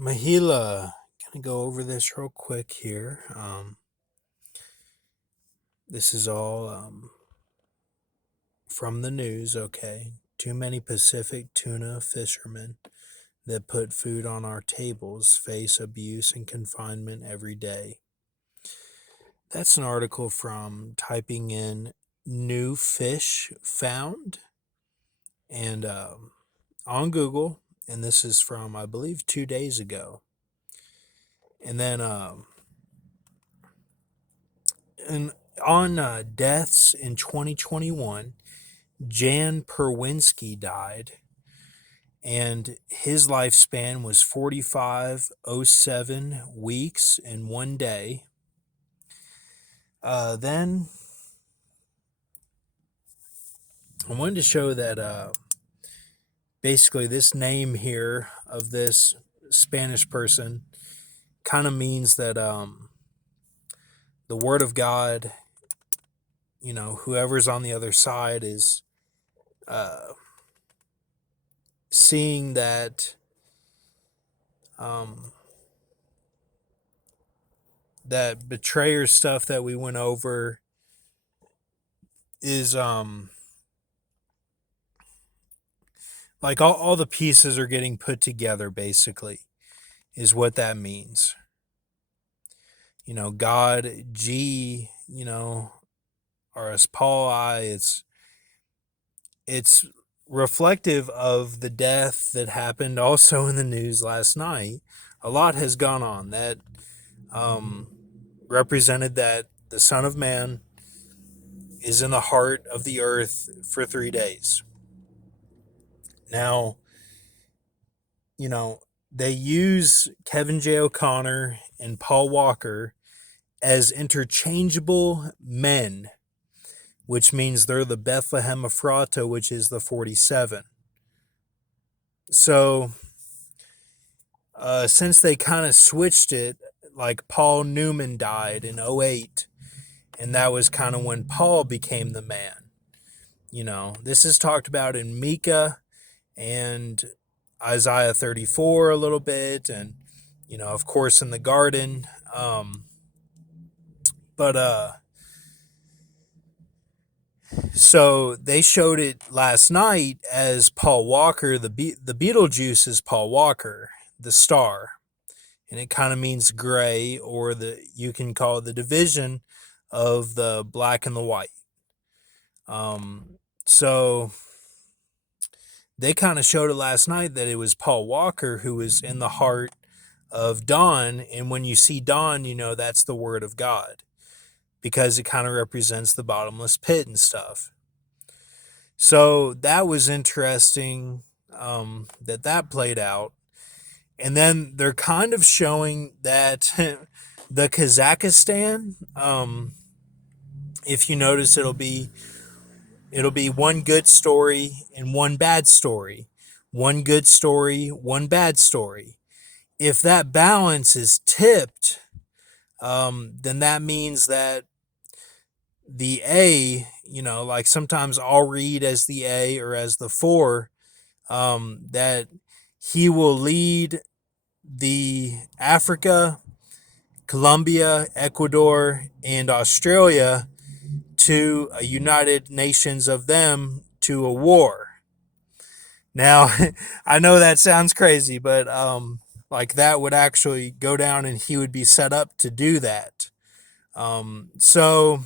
Mahila, gonna go over this real quick here. This is all from the news, okay? Too many Pacific tuna fishermen that put food on our tables face abuse and confinement every day. That's an article from typing in new fish found and on Google, and this is from, I believe, 2 days ago. And then and on deaths in 2021, Jan Perwinski died, and his lifespan was 4507 weeks and 1 day. Then I wanted to show that basically this name here of this Spanish person kind of means that the Word of God, whoever's on the other side is uh, seeing that um, that betrayer stuff that we went over is like all the pieces are getting put together, basically, is what that means. God, G, or as Paul I, it's reflective of the death that happened also in the news last night. A lot has gone on that um, represented that the Son of Man is in the heart of the earth for 3 days. Now, they use Kevin J. O'Connor and Paul Walker as interchangeable men, which means they're the Bethlehem Ephrata, which is the 47. So, since they kind of switched it, like Paul Newman died in '08, and that was kind of when Paul became the man. This is talked about in Micah and Isaiah 34 a little bit, and, of course, in the garden. But so they showed it last night as Paul Walker. The Beetlejuice is Paul Walker, the star, and it kind of means gray, or you can call it the division of the black and the white. So they kind of showed it last night that it was Paul Walker who was in the heart of dawn, and when you see dawn, that's the Word of God, because it kind of represents the bottomless pit and stuff. So that was interesting, that played out. And then they're kind of showing that the Kazakhstan, if you notice, it'll be one good story and one bad story. One good story, one bad story. If that balance is tipped, then that means that the A, like sometimes I'll read as the A or as the 4, that he will lead the Africa, Colombia, Ecuador, and Australia to a United Nations of them to a war. Now, I know that sounds crazy, but like that would actually go down, and he would be set up to do that. So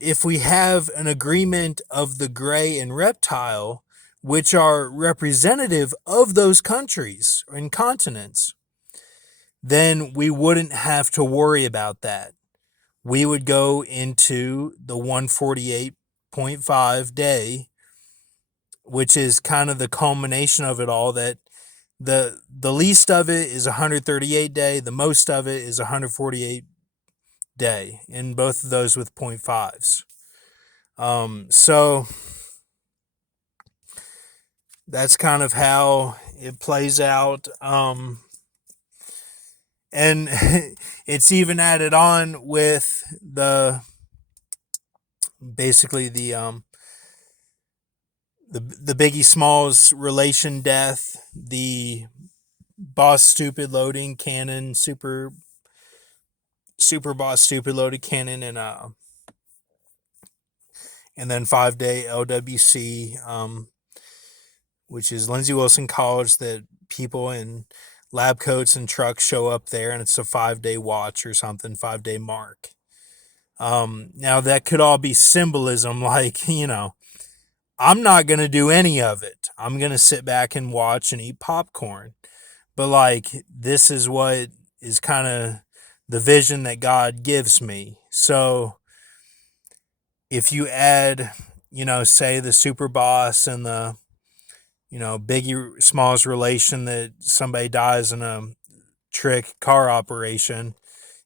if we have an agreement of the gray and reptile, which are representative of those countries and continents, then we wouldn't have to worry about that. We would go into the 148.5 day, which is kind of the culmination of it all, that the least of it is 138 day, the most of it is 148 day, in both of those with 0.5s. So that's kind of how it plays out. And it's even added on with basically the Biggie Smalls relation death, the boss stupid loading cannon, super boss stupid loaded cannon, and then 5 day LWC, which is Lindsey Wilson College, that people in lab coats and trucks show up there, and it's a 5 day watch or something, 5 day mark. Now that could all be symbolism, like, I'm not going to do any of it. I'm going to sit back and watch and eat popcorn. But like, this is what is kind of the vision that God gives me. So if you add, say the super boss and the, Biggie Smalls relation, that somebody dies in a trick car operation,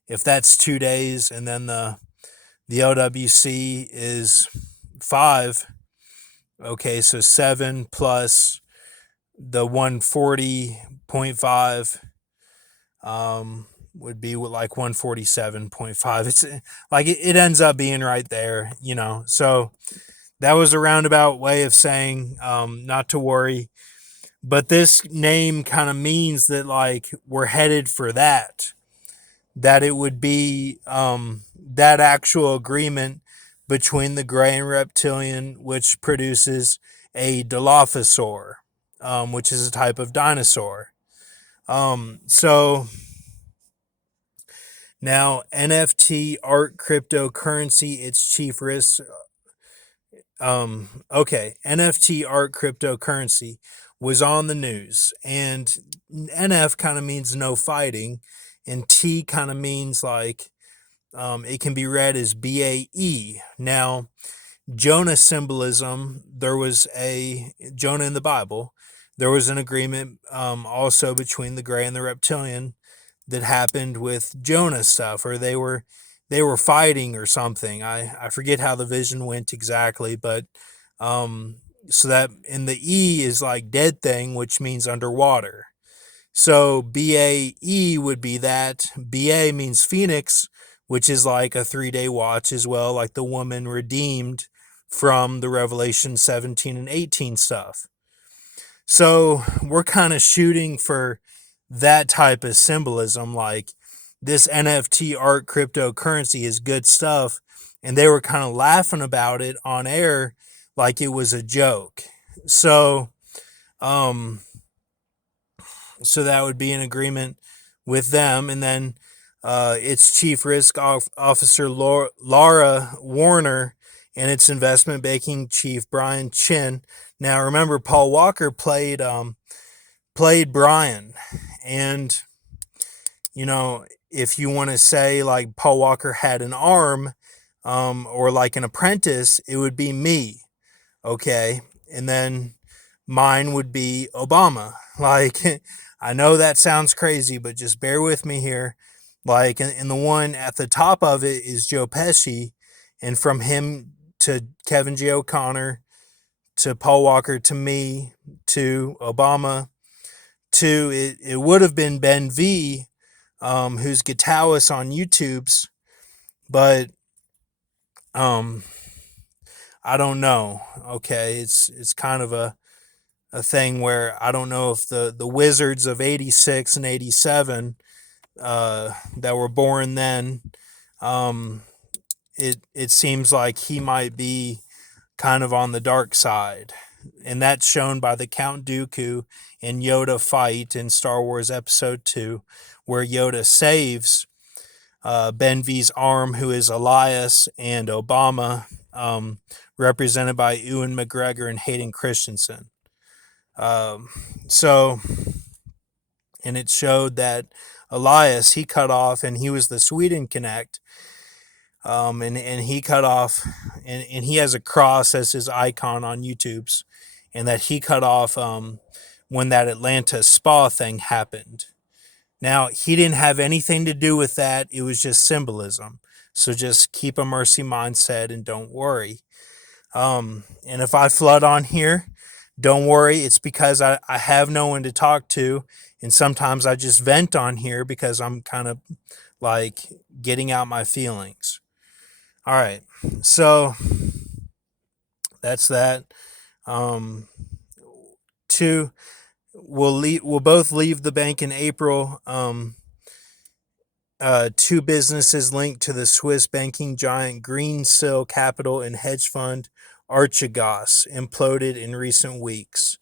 if that's 2 days, and then the LWC is 5, okay, so 7 plus the 140.5 would be like 147.5. It's like it ends up being right there, So that was a roundabout way of saying not to worry. But this name kind of means that, like, we're headed for that it would be that actual agreement between the gray and reptilian, which produces a Dilophosaur, which is a type of dinosaur. So now NFT art cryptocurrency, its chief risk. Okay, NFT art cryptocurrency was on the news, and NF kind of means no fighting, and T kind of means like it can be read as BAE. Now, Jonah symbolism, there was a Jonah in the Bible. There was an agreement also between the gray and the reptilian that happened with Jonah stuff, or they were fighting or something. I forget how the vision went exactly, but so that, in the E is like dead thing, which means underwater. So BAE would be that. BA means Phoenix, which is like a 3 day watch as well, like the woman redeemed from the Revelation 17 and 18 stuff. So we're kind of shooting for that type of symbolism, like this NFT art cryptocurrency is good stuff. And they were kind of laughing about it on air like it was a joke. So, um, so that would be an agreement with them. And then its chief risk officer, Laura Warner, and its investment banking chief, Brian Chin. Now, remember, Paul Walker played Brian. And, if you want to say like Paul Walker had an arm, or like an apprentice, it would be me. Okay. And then mine would be Obama. Like, I know that sounds crazy, but just bear with me here. Like, in the one at the top of it is Joe Pesci, and from him to Kevin J. O'Connor to Paul Walker to me to Obama to it would have been Ben V, who's Gitalis on YouTube's, but I don't know. Okay, it's kind of a thing where I don't know if the Wizards of 86 and 87 that were born then, it seems like he might be kind of on the dark side. And that's shown by the Count Dooku and Yoda fight in Star Wars Episode 2, where Yoda saves Ben V's arm, who is Elias, and Obama, represented by Ewan McGregor and Hayden Christensen. So, and it showed that Elias, he cut off, and he was the Sweden Connect, and he cut off, and he has a cross as his icon on YouTube's, and that he cut off when that Atlanta spa thing happened. Now, he didn't have anything to do with that. It was just symbolism. So just keep a mercy mindset and don't worry. And if I flood on here, don't worry. It's because I have no one to talk to. And sometimes I just vent on here because I'm kind of like getting out my feelings. All right. So that's that. Two, We'll both leave the bank in April. Two businesses linked to the Swiss banking giant Greensill Capital and hedge fund Archegos imploded in recent weeks.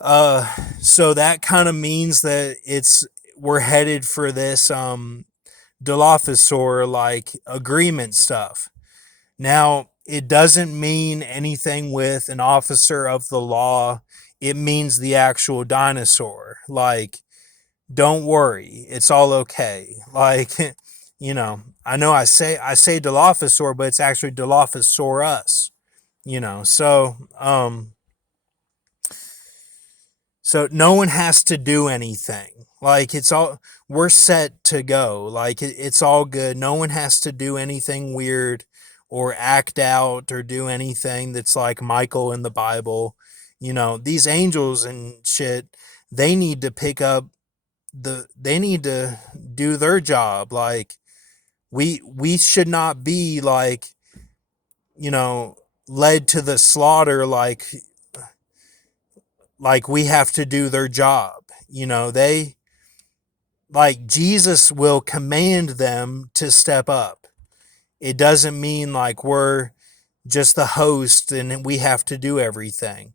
So that kind of means that we're headed for this Dilophosaur like agreement stuff. Now, it doesn't mean anything with an officer of the law. It means the actual dinosaur. Like, don't worry, it's all okay. Like, I know I say Dilophosaur, but it's actually Dilophosaurus. So no one has to do anything. Like we're set to go. Like it's all good. No one has to do anything weird or act out or do anything that's like Michael in the Bible. These angels and shit, they need to pick up they need to do their job. Like we should not be like, led to the slaughter like we have to do their job. They like Jesus will command them to step up. It doesn't mean like we're just the host and we have to do everything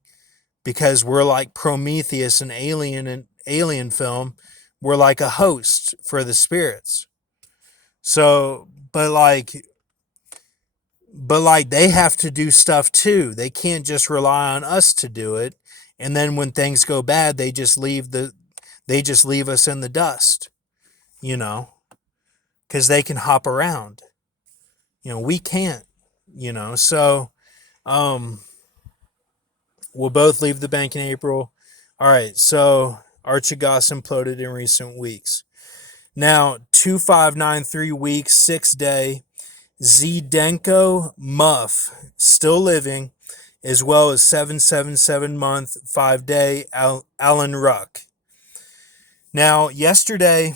because we're like Prometheus and Alien film. We're like a host for the spirits. So, but like they have to do stuff too. They can't just rely on us to do it. And then when things go bad, they just leave us in the dust, you know, because they can hop around. We can't, So, um, we'll both leave the bank in April. All right. So Archegos imploded in recent weeks. Now, 2593 weeks, 6-day. Zdenko Muff, still living, as well as 777 month, 5-day Alan Ruck. Now, yesterday,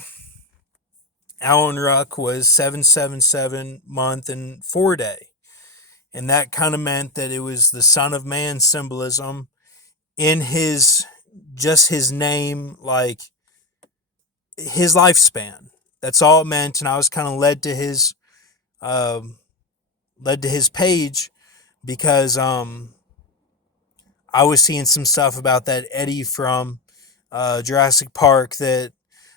Alan Ruck was 777 month and 4-day. And that kind of meant that it was the Son of Man symbolism in his name, like his lifespan. That's all it meant. And I was kind of led to his page because I was seeing some stuff about that Eddie from Jurassic Park, that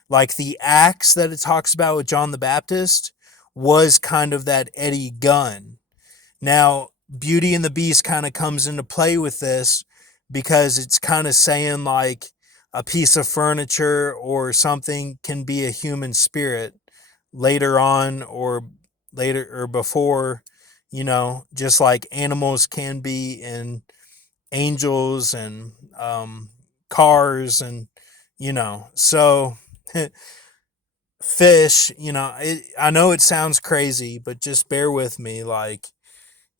like the axe that it talks about with John the Baptist was kind of that Eddie gun. Now, Beauty and the Beast kind of comes into play with this because it's kind of saying like a piece of furniture or something can be a human spirit later on or before, just like animals can be, and angels and cars and so fish. I know it sounds crazy, but just bear with me. Like,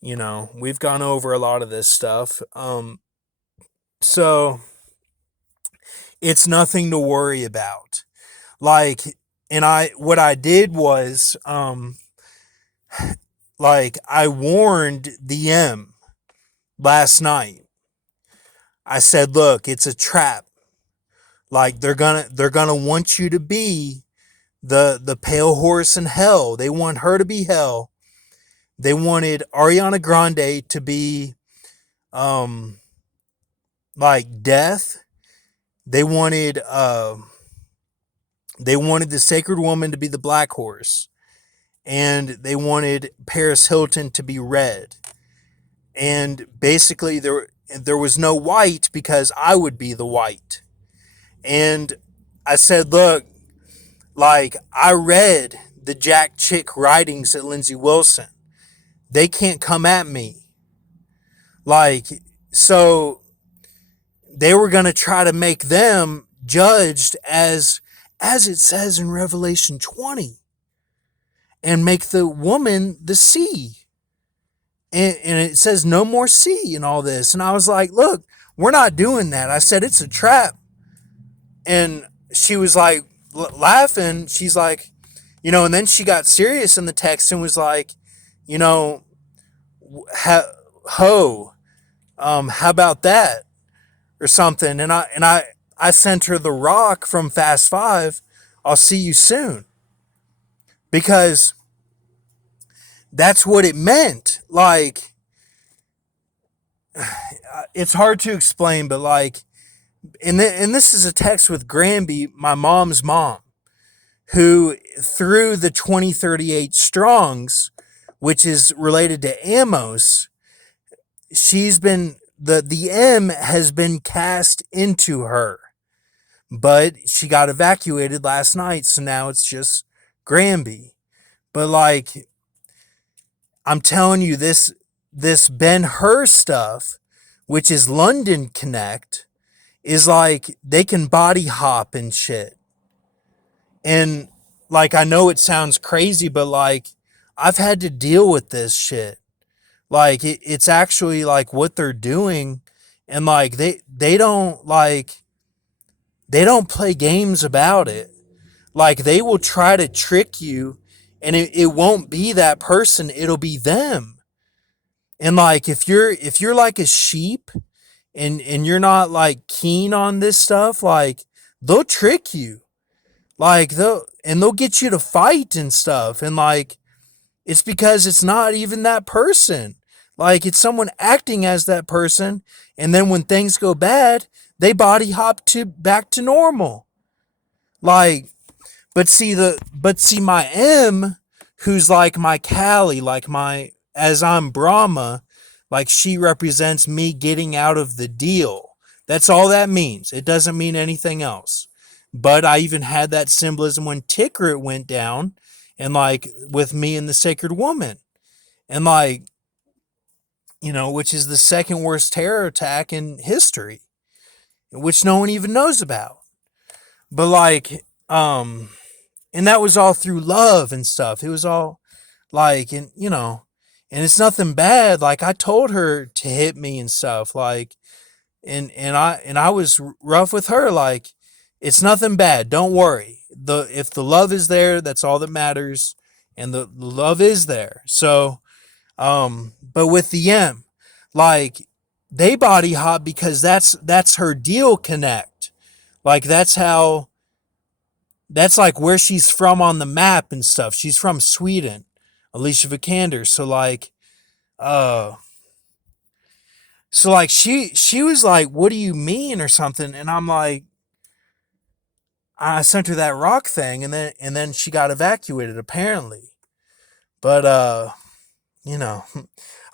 we've gone over a lot of this stuff, so it's nothing to worry about. Like, and what I did was like I warned the M last night. I said, look, it's a trap. Like they're gonna want you to be the pale horse in hell. They want her to be hell. They wanted Ariana Grande to be like death. They wanted the sacred woman to be the black horse. And they wanted Paris Hilton to be red. And basically there was no white because I would be the white. And I said, look, like I read the Jack Chick writings at Lindsay Wilson. They can't come at me. Like, so they were going to try to make them judged as it says in Revelation 20, and make the woman the sea. And it says no more sea and all this. And I was like, look, we're not doing that. I said, it's a trap. And she was like laughing. She's like, and then she got serious in the text and was like, how about that? or something, and I sent her the rock from Fast Five. I'll see you soon, because that's what it meant. Like, it's hard to explain, but like, and this is a text with Granby, my mom's mom, who through the 2038 Strongs, which is related to Amos, she's been the M has been cast into her, but she got evacuated last night, so now it's just Granby. But like, I'm telling you, this Ben Hur stuff, which is London Connect, is like they can body hop and shit. And like, I know it sounds crazy, but like, I've had to deal with this shit. Like, it's actually like what they're doing, and like they don't play games about it. Like, they will try to trick you, and it won't be that person, it'll be them. And like, if you're like a sheep, and you're not like keen on this stuff, like, they'll trick you. Like, they'll get you to fight and stuff, and like, it's because it's not even that person. Like, it's someone acting as that person, and then when things go bad, they body hop to back to normal. Like, but see my M, who's like my Kali, like my, as I'm Brahma, like, she represents me getting out of the deal. That's all that means. It doesn't mean anything else. But I even had that symbolism when Tikrit went down, and like, with me and the Sacred Woman. And like, which is the second worst terror attack in history, which no one even knows about. But like, and that was all through love and stuff. It was all like, and it's nothing bad. Like, I told her to hit me and stuff. Like, and I was rough with her. Like, it's nothing bad. Don't worry. If the love is there, that's all that matters, and the love is there. So, but with the M, like, they body hop because that's her deal connect. Like, that's like where she's from on the map and stuff. She's from Sweden, Alicia Vikander. Uh, so like, she was like, "What do you mean?" or something, and I'm like, I sent her that rock thing, and then she got evacuated apparently. But you know,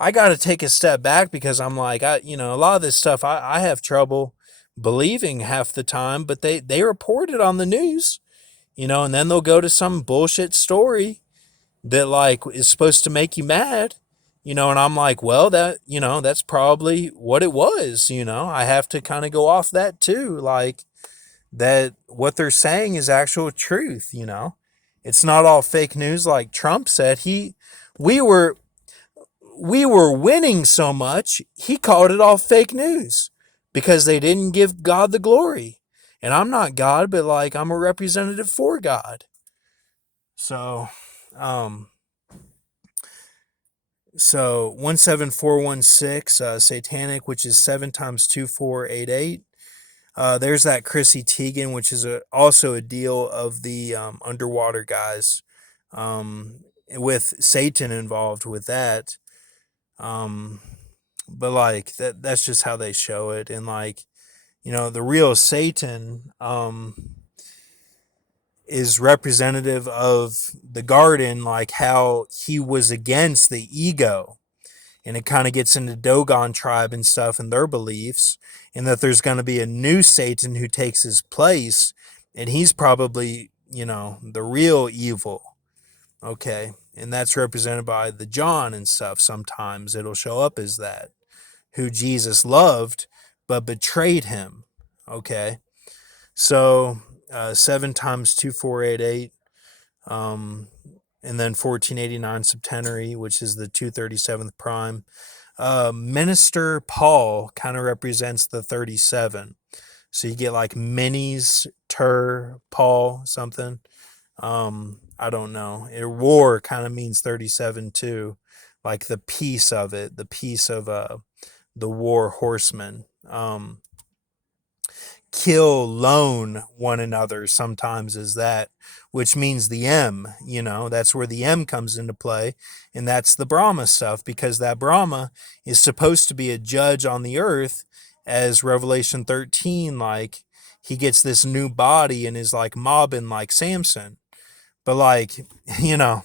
I got to take a step back, because I'm like, a lot of this stuff I have trouble believing half the time, but they report it on the news, and then they'll go to some bullshit story that like is supposed to make you mad, and I'm like, well, that's probably what it was. I have to kind of go off that too, like, that what they're saying is actual truth. It's not all fake news, like Trump said. We were we were winning so much, he called it all fake news, because they didn't give God the glory. And I'm not God, but like, I'm a representative for God. So, um, so 17416, satanic, which is 7 times 2488. There's that Chrissy Teigen, which is also a deal of the underwater guys, with Satan involved with that. Um, but like, that's just how they show it. And like, the real Satan is representative of the garden, like how he was against the ego. And it kind of gets into Dogon tribe and stuff and their beliefs, and that there's going to be a new Satan who takes his place, and he's probably, the real evil. Okay. And that's represented by the John and stuff. Sometimes it'll show up as that, who Jesus loved but betrayed him. Okay. So 7 times 2488, and then 1489 septenary, which is the 237th prime. Minister Paul kind of represents the 37. So you get like minis, Paul, something. I don't know. War kind of means 37 too. Like the peace of it, the peace of the war horseman. loan one another sometimes is that, which means the M, that's where the M comes into play. And that's the Brahma stuff, because that Brahma is supposed to be a judge on the earth, as Revelation 13, like, he gets this new body and is like mobbing like Samson. But like, you know,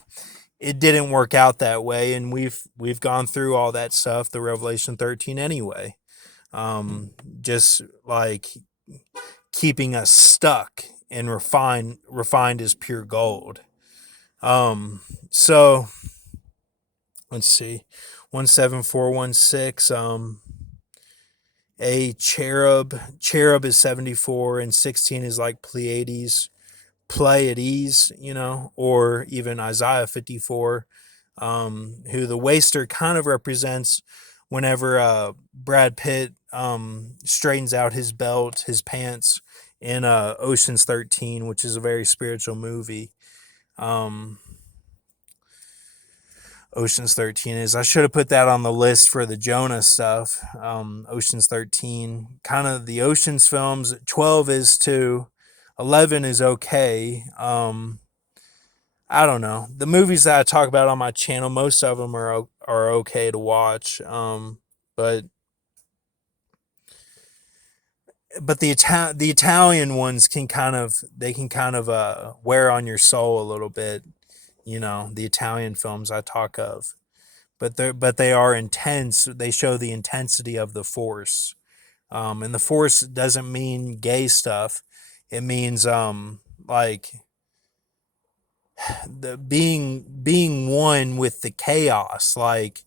it didn't work out that way, and we've gone through all that stuff, the Revelation 13 anyway. Just like keeping us stuck and refined as pure gold. So let's see, 17416. A cherub is 74, and 16 is like Pleiades, or even Isaiah 54, who the waster kind of represents whenever Brad Pitt straightens out his belt, his pants, in Ocean's 13, which is a very spiritual movie. Ocean's 13 is. I should have put that on the list for the Jonah stuff. Ocean's 13, kind of the Ocean's films. 12 is too. 11 is okay. I don't know. The movies that I talk about on my channel, most of them are okay to watch. But the Italian ones can kind of wear on your soul a little bit. The Italian films I talk of, but they are intense. They show the intensity of the Force, and the Force doesn't mean gay stuff. It means like the being one with the chaos, like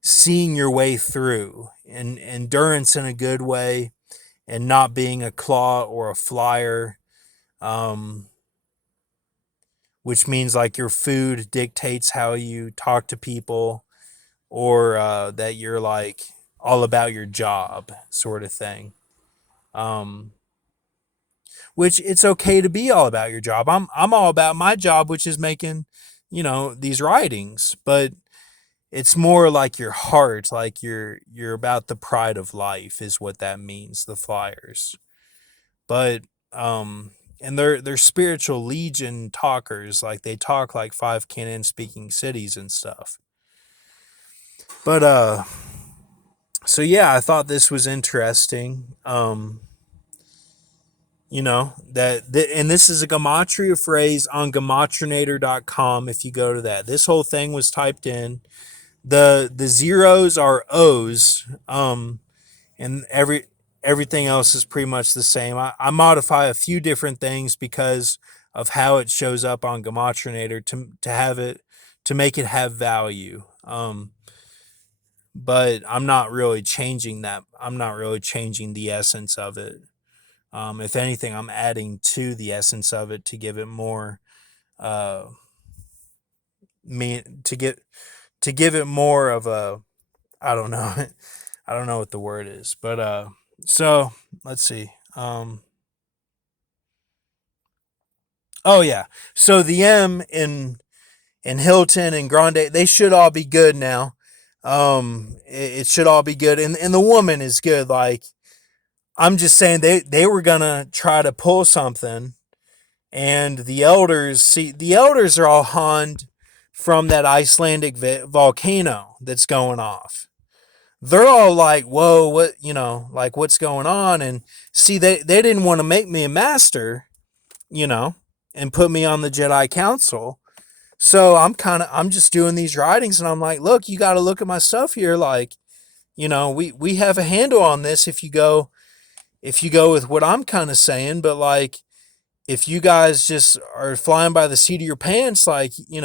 seeing your way through, and endurance in a good way, and not being a claw or a flyer. Which means like your food dictates how you talk to people, or that you're like all about your job, sort of thing. Um, which it's okay to be all about your job. I'm all about my job, which is making, these writings, but it's more like your heart, like you're about the pride of life is what that means, the flyers. But and they're spiritual legion talkers, like they talk like five canon speaking cities and stuff. But so yeah, I thought this was interesting. And this is a gematria phrase on gematrinator.com. If you go to that, this whole thing was typed in. The zeros are O's, and everything else is pretty much the same. I modify a few different things because of how it shows up on Gematrinator to make it have value. But I'm not really changing that. I'm not really changing the essence of it. If anything, I'm adding to the essence of it to give it more, to give it more of a, I don't know, I don't know what the word is, but so let's see. Oh yeah, so the M in Hilton and Grande, they should all be good now. It should all be good, and the woman is good. Like, I'm just saying, they were gonna try to pull something, and the elders are all Hond from that Icelandic volcano that's going off. They're all like, whoa, what, like, what's going on? And see, they didn't want to make me a master, you know, and put me on the Jedi Council. So I'm just doing these writings, and I'm like, look, you got to look at my stuff here. Like, we have a handle on this if you go with what I'm kind of saying. But like, if you guys just are flying by the seat of your pants, like, you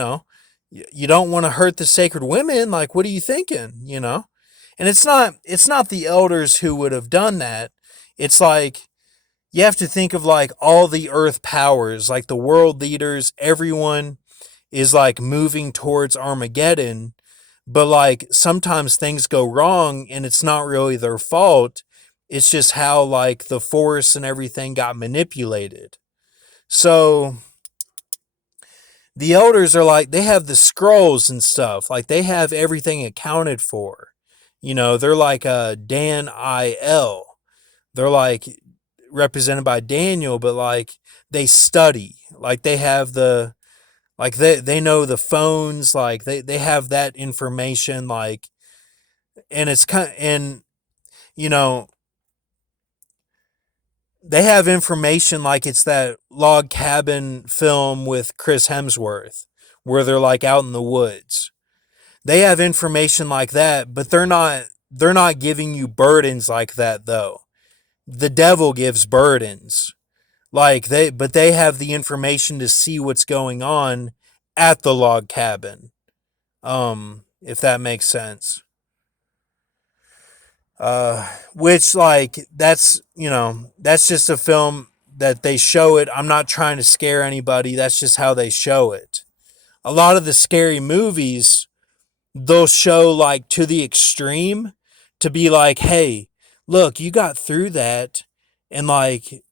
don't want to hurt the sacred women. Like, what are you thinking? And it's not the elders who would have done that. It's like, you have to think of like all the earth powers, like the world leaders, everyone is like moving towards Armageddon, but like sometimes things go wrong and it's not really their fault. It's just how like the force and everything got manipulated. So the elders are like, they have the scrolls and stuff, like they have everything accounted for. They're like Dan Il. They're like represented by Daniel, but like they study, like they have the like they know the phones, like they have that information, like, and it's kind, and you know, they have information like it's that log cabin film with Chris Hemsworth where they're like out in the woods. They have information like that, but they're not giving you burdens like that though. The devil gives burdens. Like they have the information to see what's going on at the log cabin. If that makes sense. Which like that's just a film that they show it. I'm not trying to scare anybody. That's just how they show it. A lot of the scary movies, they'll show like to the extreme to be like, hey, look, you got through that, and like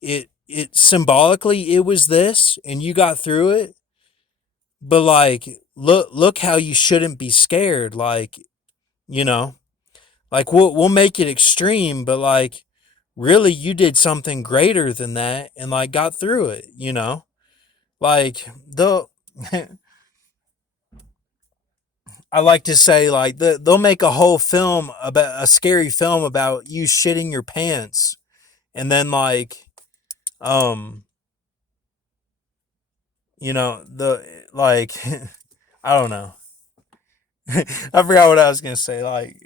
it symbolically it was this and you got through it, but like look how you shouldn't be scared, like, you know, like we'll make it extreme, but like really you did something greater than that and like got through it, you know? Like the I like to say like they'll make a whole film about a scary film about you shitting your pants, and then like um the like I don't know. I forgot what I was gonna say. Like,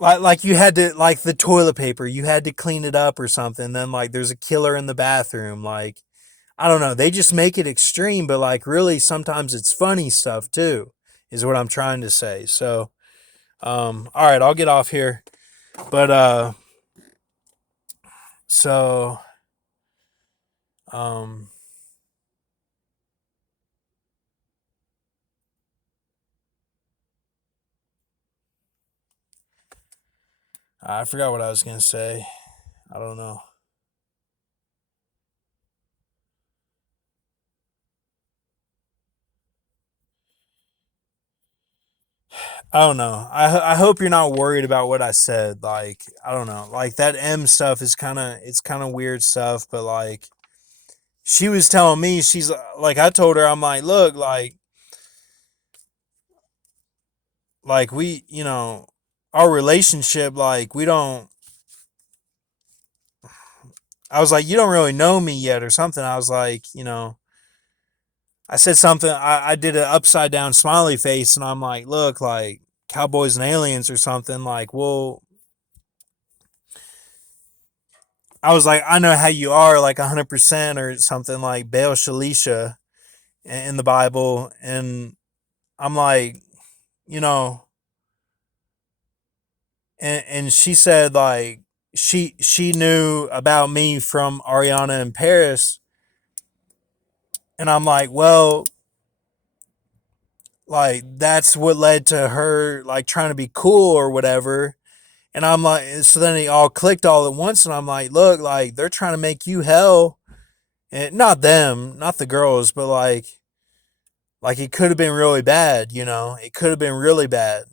like you had to, like the toilet paper, you had to clean it up or something. Then like there's a killer in the bathroom. Like, I don't know. They just make it extreme, but like really sometimes it's funny stuff too, is what I'm trying to say. So, all right, I'll get off here. But so um, I forgot what I was gonna say. I don't know. I don't know. I hope you're not worried about what I said. Like, I don't know. Like that M stuff is it's kind of weird stuff, but like she was telling me, she's like, I told her, I'm like, look, like we, our relationship, like we don't, I was like, you don't really know me yet or something. I was like, I said something, I did an upside down smiley face, and I'm like, look, like cowboys and aliens or something. Like, well, I was like, I know how you are, like 100% or something, like Baal Shalisha in the Bible. And I'm like, you know, and she said like she knew about me from Ariana in Paris, and I'm like, well, like that's what led to her like trying to be cool or whatever. And I'm like, so then it all clicked all at once, and I'm like, look, like they're trying to make you hell, and not them, not the girls, but like it could have been really bad, it could have been really bad.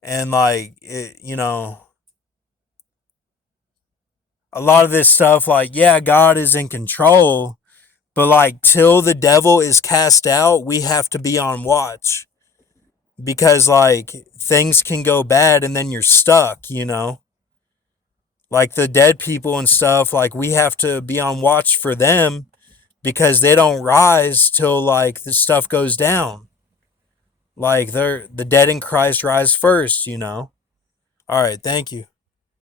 And like a lot of this stuff, like, yeah, God is in control, but like till the devil is cast out, we have to be on watch, because like things can go bad and then you're stuck, like the dead people and stuff, like we have to be on watch for them, because they don't rise till like the stuff goes down. Like the dead in Christ rise first. All right, thank you.